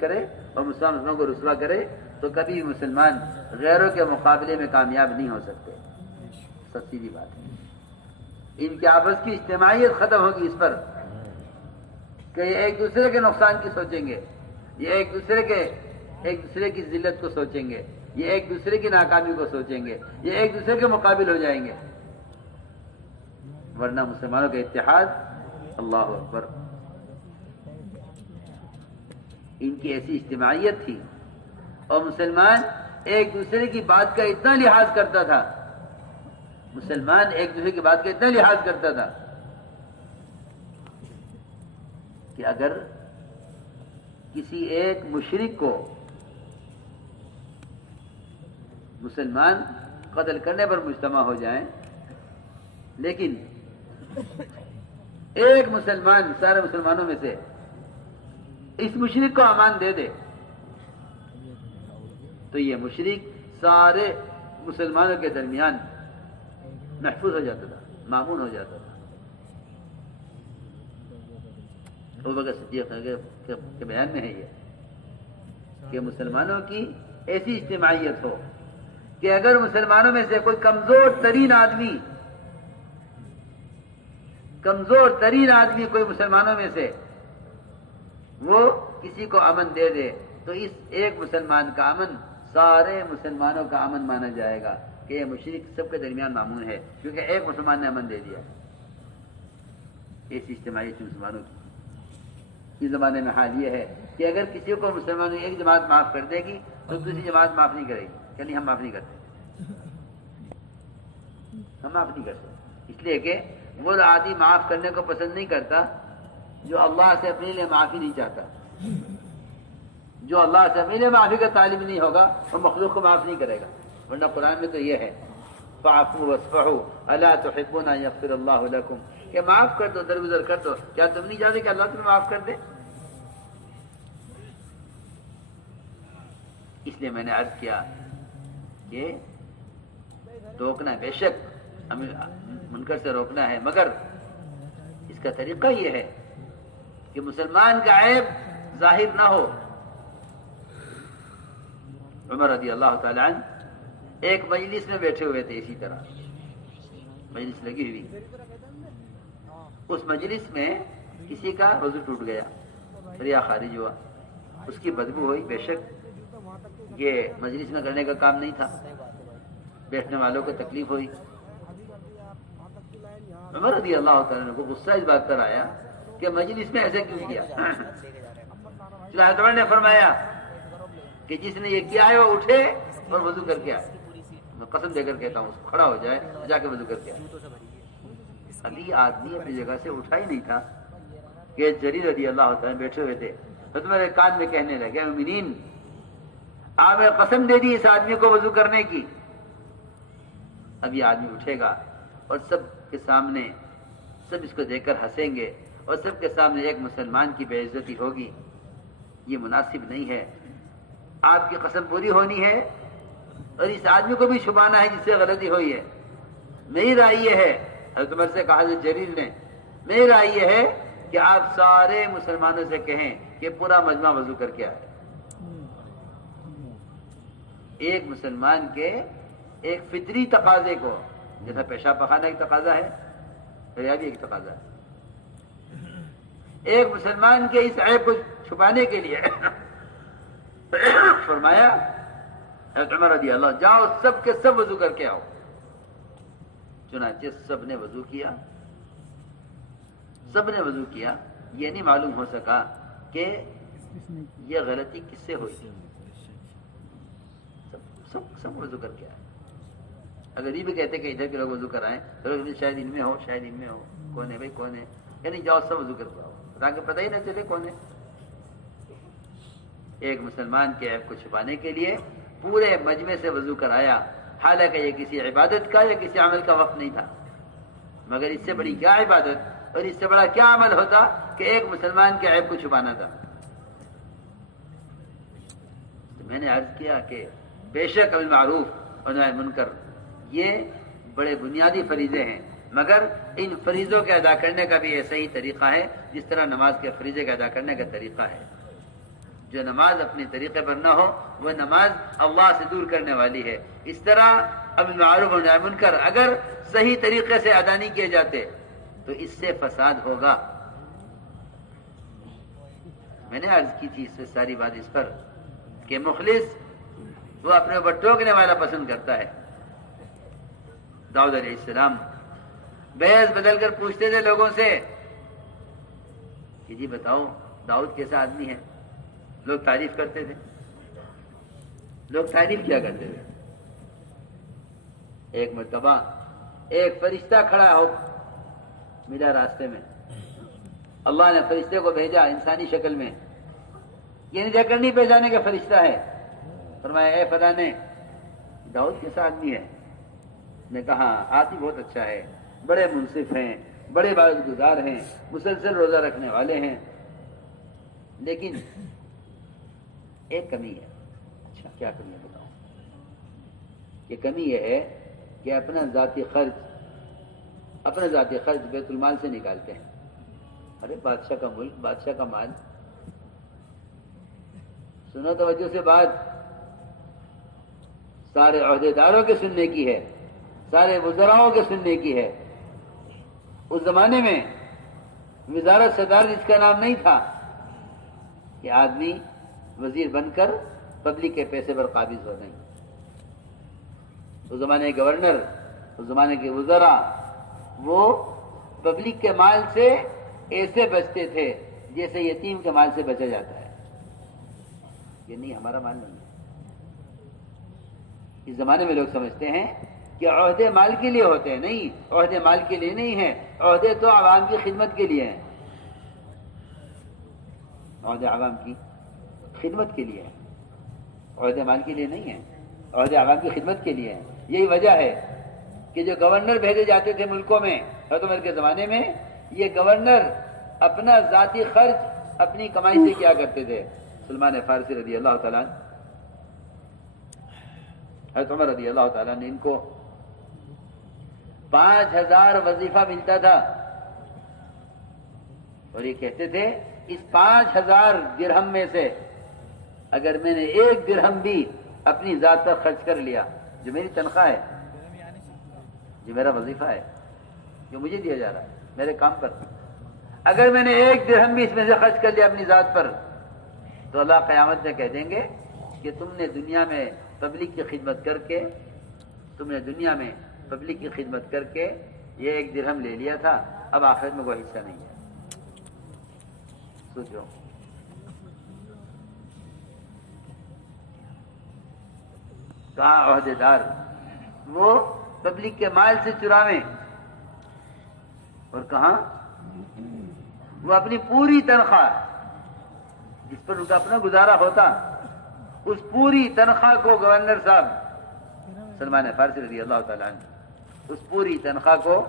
کرے اور مسلمانوں کو رسوا کرے تو کبھی بھی مسلمان غیروں کے مقابلے میں کامیاب نہیں ہو سکتے. سب سیدھی بات ہے. ان کے آپس کی اجتماعیت ختم ہوگی اس پر کہ یہ ایک دوسرے کے نقصان کی سوچیں گے, یہ ایک دوسرے کی ذلت کو سوچیں گے, یہ ایک دوسرے کی ناکامی کو سوچیں گے, یہ ایک دوسرے کے مقابل ہو جائیں گے. ورنہ مسلمانوں کا اتحاد, اللہ اکبر, ان کی ایسی اجتماعیت تھی اور مسلمان ایک دوسرے کی بات کا اتنا لحاظ کرتا تھا, مسلمان ایک دوسرے کی بات کا اتنا لحاظ کرتا تھا کہ اگر کسی ایک مشرک کو مسلمان قتل کرنے پر مجتمع ہو جائیں, لیکن ایک مسلمان سارے مسلمانوں میں سے اس مشرک کو امان دے دے تو یہ مشرک سارے مسلمانوں کے درمیان محفوظ ہو جاتا تھا, مامون ہو جاتا تھا. ابوبکر صدیق کے بیان میں ہے یہ کہ مسلمانوں کی ایسی اجتماعیت ہو کہ اگر مسلمانوں میں سے کوئی کمزور ترین آدمی کوئی مسلمانوں میں سے وہ کسی کو امن دے دے تو اس ایک مسلمان کا امن سارے مسلمانوں کا امن مانا جائے گا کہ یہ مشرک سب کے درمیان معمون ہے کیونکہ ایک مسلمان نے امن دے دیا. ایسی اجتماعیت مسلمانوں کی اس زمانے میں حال یہ ہے کہ اگر کسی کو مسلمانوں ایک جماعت معاف کر دے گی تو دوسری جماعت معاف نہیں کرے گی, کہ نہیں ہم معاف نہیں کرتے, ہم معاف نہیں کرتے, اس لیے کہ وہ آدمی معاف کرنے کو پسند نہیں کرتا جو اللہ سے اپنے لیے معافی نہیں چاہتا. جو اللہ سے اپنے لیے معافی کا طالب نہیں ہوگا وہ مخلوق کو معاف نہیں کرے گا. ورنہ قرآن میں تو یہ ہے فاعفوا واصفحوا الا تحبون ان یغفر اللہ لکم, کہ معاف کر دو, درگزر کر دو, کیا تم نہیں چاہتے کہ اللہ تمہیں معاف کر دے؟ اس لیے میں نے عرض کیا کہ روکنا بے شک ہمیں منکر سے روکنا ہے, مگر اس کا طریقہ یہ ہے کہ مسلمان کا عیب ظاہر نہ ہو. عمر رضی اللہ تعالی عنہ ایک مجلس میں بیٹھے ہوئے تھے, اسی طرح مجلس لگی ہوئی, اس مجلس میں کسی کا وضو ٹوٹ گیا, ریا خارج ہوا, اس کی بدبو ہوئی. بے شک یہ مجلس میں کرنے کا کام نہیں تھا, بیٹھنے والوں کو تکلیف ہوئی. عمر رضی اللہ تعالیٰ عنہ کو غصہ اس بات پر آیا کہ مجلس میں ایسے کیوں کیا. چنانچہ عمر نے فرمایا کہ جس نے یہ کیا ہے وہ اٹھے اور وضو کر کے آئے. میں قسم دے کر کہتا ہوں, اس کو کھڑا ہو جائے, جا کے وضو کر کے آئے. ابھی آدمی اپنی جگہ سے اٹھا ہی نہیں تھا کہ جریر رضی اللہ تعالیٰ بیٹھے ہوئے تھے, تو میرے کان میں کہنے لگے مومنین آپ نے قسم دے دی اس آدمی کو وضو کرنے کی. اب یہ آدمی اٹھے گا اور سب کے سامنے سب اس کو دیکھ کر ہنسیں گے اور سب کے سامنے ایک مسلمان کی بے عزتی ہوگی, یہ مناسب نہیں ہے. آپ کی قسم پوری ہونی ہے اور اس آدمی کو بھی چھپانا ہے جس سے غلطی ہوئی ہے. میری رائے یہ ہے, حضرت عمر سے کہا حضرت جریر نے, میری رائے یہ ہے کہ آپ سارے مسلمانوں سے کہیں کہ پورا مجمع وضو کر کے آئے. ایک مسلمان کے ایک فطری تقاضے کو, جیسا پیشاب پخانا ایک تقاضا ہے, ریا بھی ایک تقاضا ہے, ایک مسلمان کے اس عیب کو چھپانے کے لیے فرمایا حضرت عمر رضی اللہ, جاؤ سب کے سب وضو کر کے آؤ. چنانچہ سب نے وضو کیا, یہ نہیں معلوم ہو سکا کہ یہ غلطی کس سے ہوئی. سب وضو کر کے آئے. اگر یہ بھی کہتے کہ ادھر کے لوگ وضو کرائیں تو شاید ان میں ہو, کون ہے بھائی, کون ہے, یعنی جاؤ سب وضو کر کے آؤ تاکہ پتہ ہی نہ چلے کون ہے. ایک مسلمان کے عیب کو چھپانے کے لیے پورے مجمع سے وضو کرایا, حالانکہ یہ کسی عبادت کا یا کسی عمل کا وقت نہیں تھا. مگر اس سے بڑی کیا عبادت اور اس سے بڑا کیا عمل ہوتا کہ ایک مسلمان کے عیب کو چھپانا تھا. تو میں نے عرض کیا کہ بے شک امر معروف اور نہی منکر یہ بڑے بنیادی فریضے ہیں, مگر ان فریضوں کے ادا کرنے کا بھی یہ صحیح طریقہ ہے جس طرح نماز کے فریضے کا ادا کرنے کا طریقہ ہے. جو نماز اپنے طریقے پر نہ ہو وہ نماز اللہ سے دور کرنے والی ہے. اس طرح امر معروف اور نہی عن منکر اگر صحیح طریقے سے ادا نہیں کیے جاتے تو اس سے فساد ہوگا. میں نے عرض کی تھی اس سے ساری بات اس پر کہ مخلص وہ اپنے اوپر ٹوکنے والا پسند کرتا ہے. داؤد علیہ السلام بیس بدل کر پوچھتے تھے لوگوں سے کہ جی بتاؤ داؤد کیسا آدمی ہے. لوگ تعریف کرتے تھے, لوگ تعریف کیا کرتے تھے. ایک مرتبہ ایک فرشتہ کھڑا ہو ملا راستے میں. اللہ نے فرشتے کو بھیجا انسانی شکل میں, یہ نہیں دیکھ کر نہیں پہچانے کا فرشتہ ہے. فرمایا اے فلانے داؤد کیسا آدمی ہے. نے کہا آدمی بہت اچھا ہے, بڑے منصف ہیں, بڑے عبادت گزار ہیں, مسلسل روزہ رکھنے والے ہیں, لیکن ایک کمی ہے. اچھا کیا کمی ہے بتاؤ. یہ کمی یہ ہے کہ اپنا ذاتی خرچ بیت المال سے نکالتے ہیں. ارے بادشاہ کا ملک, بادشاہ کا مال. سنو توجہ سے بات, سارے عہدیداروں کے سننے کی ہے, سارے وزراؤں کے سننے کی ہے. اس زمانے میں وزارت صدر جس کا نام نہیں تھا کہ آدمی وزیر بن کر پبلک کے پیسے پر قابض ہو گئے. اس زمانے کے گورنر, اس زمانے کے وزراء وہ پبلک کے مال سے ایسے بچتے تھے جیسے یتیم کے مال سے بچا جاتا ہے. یہ نہیں, ہمارا مال نہیں ہے. اس زمانے میں لوگ سمجھتے ہیں کہ عہدے مال کے لیے ہوتے ہیں. نہیں, عہدے مال کے لیے نہیں ہیں, عہدے تو عوام کی خدمت کے لیے ہیں. عہدے عوام کی خدمت کے لیے ہیں, عہدے مال کے لیے نہیں ہیں, عہدے عوام کی خدمت کے لیے ہیں. یہی وجہ ہے کہ جو گورنر بھیجے جاتے تھے ملکوں میں حضرت عمر کے زمانے میں, یہ گورنر اپنا ذاتی خرچ اپنی کمائی سے کیا کرتے تھے. سلمان فارسی رضی اللہ تعالیٰ, حضرت عمر رضی اللہ تعالیٰ نے ان کو 5000 وظیفہ ملتا تھا اور یہ کہتے تھے اس 5000 درہم میں سے اگر میں نے 1 درہم بھی اپنی ذات پر خرچ کر لیا, جو میری تنخواہ ہے, جو میرا وظیفہ ہے, جو مجھے دیا جا رہا ہے میرے کام پر, اگر میں نے 1 درہم بھی اس میں سے خرچ کر لیا اپنی ذات پر, تو اللہ قیامت میں کہہ دیں گے کہ تم نے دنیا میں پبلک کی خدمت کر کے, تم نے دنیا میں پبلک کی خدمت کر کے یہ 1 درہم لے لیا تھا, اب آخرت میں کوئی حصہ نہیں ہے. سوچو, کہاں عہدے دار وہ پبلک کے مال سے چراویں, اور کہاں وہ اپنی پوری تنخواہ جس پر ان کا اپنا گزارا ہوتا, اس پوری تنخواہ کو گورنر صاحب سلمان فارسی رضی اللہ تعالیٰ عنہ اس پوری تنخواہ کو